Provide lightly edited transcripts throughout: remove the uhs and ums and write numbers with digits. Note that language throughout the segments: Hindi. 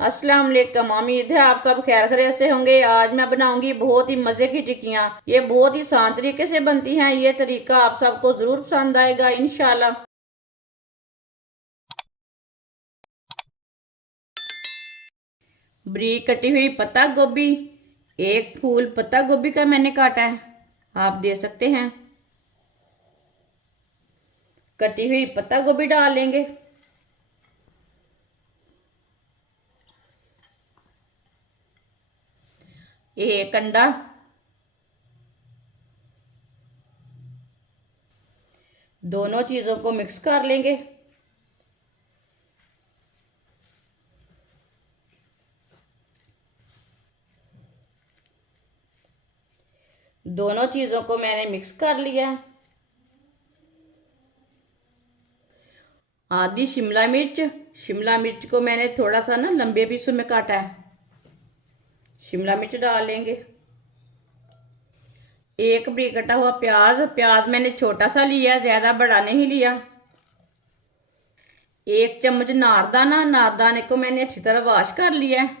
अस्सलाम वालेकुम। उम्मीद है आप सब खैर खैरियत से होंगे। आज मैं बनाऊंगी बहुत ही मज़े की टिक्कियाँ। ये बहुत ही आसान तरीके से बनती हैं। ये तरीका आप सबको ज़रूर पसंद आएगा इंशाल्लाह। बारीक कटी हुई पत्ता गोभी, एक फूल पत्ता गोभी का मैंने काटा है, आप दे सकते हैं। कटी हुई पत्ता गोभी डाल लेंगे। एक अंडा, दोनों चीज़ों को मिक्स कर लेंगे। दोनों चीज़ों को मैंने मिक्स कर लिया। आधी शिमला मिर्च को मैंने थोड़ा सा ना लंबे पीसों में काटा है, शिमला मिर्च डाल लेंगे। एक बारीक कटा हुआ प्याज, प्याज मैंने छोटा सा लिया, ज़्यादा बड़ा नहीं लिया। एक चम्मच नारदाना, नारदाने को मैंने अच्छी तरह वॉश कर लिया है।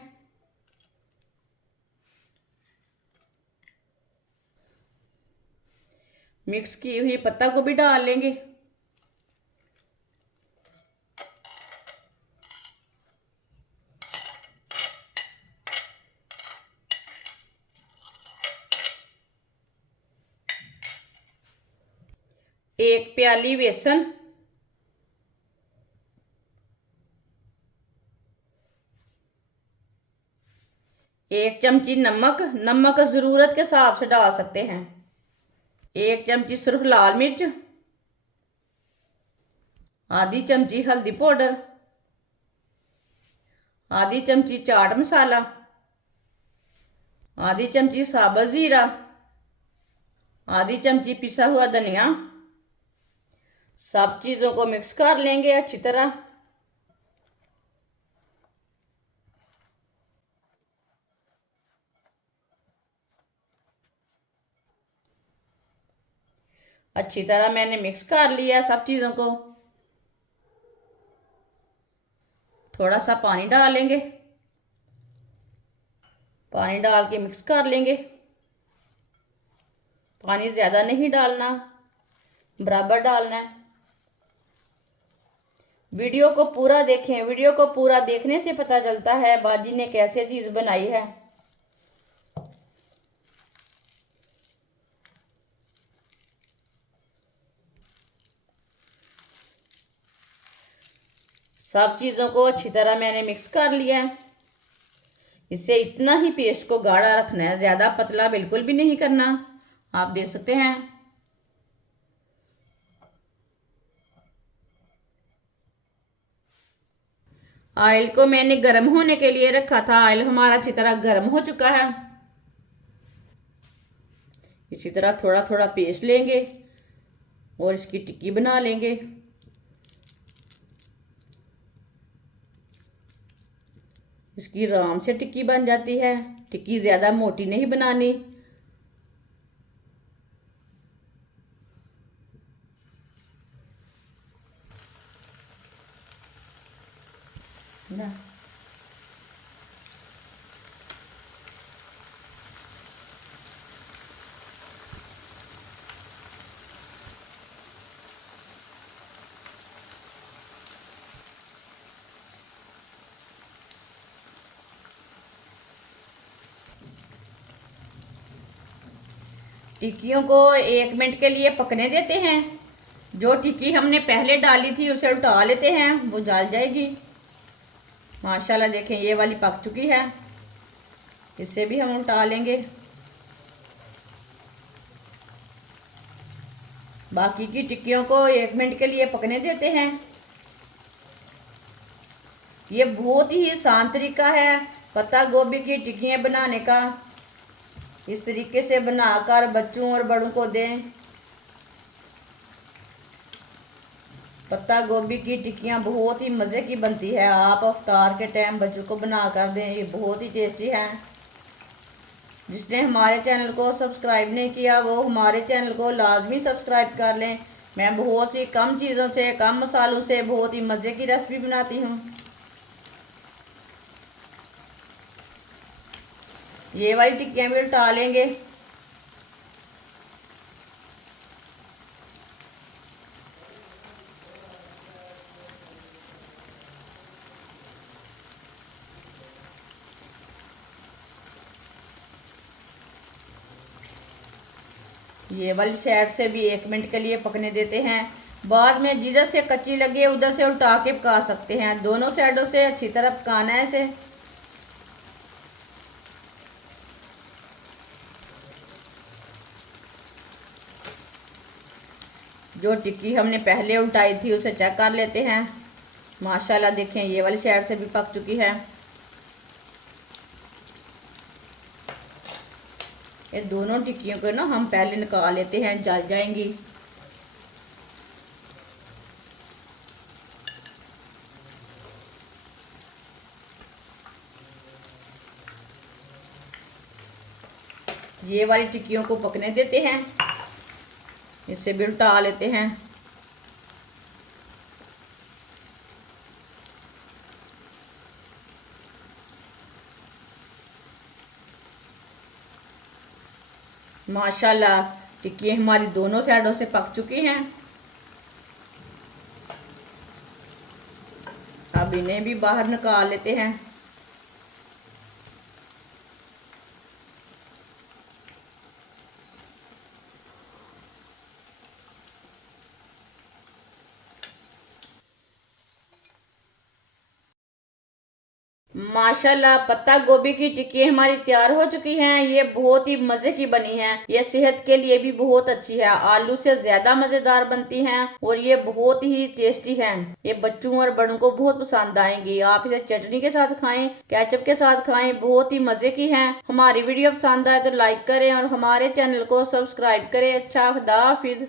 मिक्स की हुई पत्ता गोभी डाल लेंगे। एक प्याली बेसन, एक चमची नमक, नमक ज़रूरत के हिसाब से डाल सकते हैं। एक चमची सुर्ख लाल मिर्च, आधी चमची हल्दी पाउडर, आधी चमची चाट मसाला, आधी चमची साबुत ज़ीरा, आधी चमची पिसा हुआ धनिया। सब चीज़ों को मिक्स कर लेंगे अच्छी तरह। अच्छी तरह मैंने मिक्स कर लिया सब चीज़ों को। थोड़ा सा पानी डालेंगे, पानी डाल के मिक्स कर लेंगे। पानी ज़्यादा नहीं डालना, बराबर डालना है। वीडियो को पूरा देखें, वीडियो को पूरा देखने से पता चलता है बाजी ने कैसे चीज़ बनाई है। सब चीज़ों को अच्छी तरह मैंने मिक्स कर लिया है। इसे इतना ही पेस्ट को गाढ़ा रखना है, ज़्यादा पतला बिल्कुल भी नहीं करना। आप देख सकते हैं। ऑयल को मैंने गर्म होने के लिए रखा था। ऑयल हमारा अच्छी तरह गर्म हो चुका है। इसी तरह थोड़ा थोड़ा पेस्ट लेंगे और इसकी टिक्की बना लेंगे। इसकी आराम से टिक्की बन जाती है। टिक्की ज़्यादा मोटी नहीं बनानी। ना टिक्कियों को 1 मिनट के लिए पकने देते हैं। जो टिक्की हमने पहले डाली थी उसे उल्टा लेते हैं, वो जल जाएगी। माशाल्लाह देखें ये वाली पक चुकी है, इसे भी हम उल्टा लेंगे। बाकी की टिक्कियों को 1 मिनट के लिए पकने देते हैं। ये बहुत ही आसान तरीका है पत्ता गोभी की टिक्कियाँ बनाने का। इस तरीके से बनाकर बच्चों और बड़ों को दें। पत्ता गोभी की टिक्कियाँ बहुत ही मज़े की बनती है। आप इफ्तार के टाइम बच्चों को बना कर दें, ये बहुत ही टेस्टी है। जिसने हमारे चैनल को सब्सक्राइब नहीं किया वो हमारे चैनल को लाजमी सब्सक्राइब कर लें। मैं बहुत सी कम चीज़ों से, कम मसालों से बहुत ही मज़े की रेसिपी बनाती हूँ। ये वाली टिक्कियाँ भी उल्टा लेंगे। ये वाली साइड से भी 1 मिनट के लिए पकने देते हैं। बाद में जिधर से कच्ची लगे उधर से उल्टा के पका सकते हैं। दोनों साइडों से अच्छी तरह पकाना है इसे। जो टिक्की हमने पहले उल्टाई थी उसे चेक कर लेते हैं। माशाल्लाह देखें ये वाली साइड से भी पक चुकी है। ये दोनों टिक्कियों को ना हम पहले निकाल लेते हैं, जल जाएंगी। ये वाली टिक्कियों को पकने देते हैं, इसे भी उल्टा लेते हैं। माशाल्लाह टिक्की हमारी दोनों साइडों से पक चुकी हैं। अब इन्हें भी बाहर निकाल लेते हैं। माशाल्लाह पत्ता गोभी की टिक्की हमारी तैयार हो चुकी हैं। ये बहुत ही मज़े की बनी है। ये सेहत के लिए भी बहुत अच्छी है, आलू से ज़्यादा मज़ेदार बनती हैं और ये बहुत ही टेस्टी है। ये बच्चों और बड़ों को बहुत पसंद आएंगी। आप इसे चटनी के साथ खाएं, केचप के साथ खाएं, बहुत ही मज़े की है। हमारी वीडियो पसंद आए तो लाइक करें और हमारे चैनल को सब्सक्राइब करें। अच्छा, खुदा हाफिज।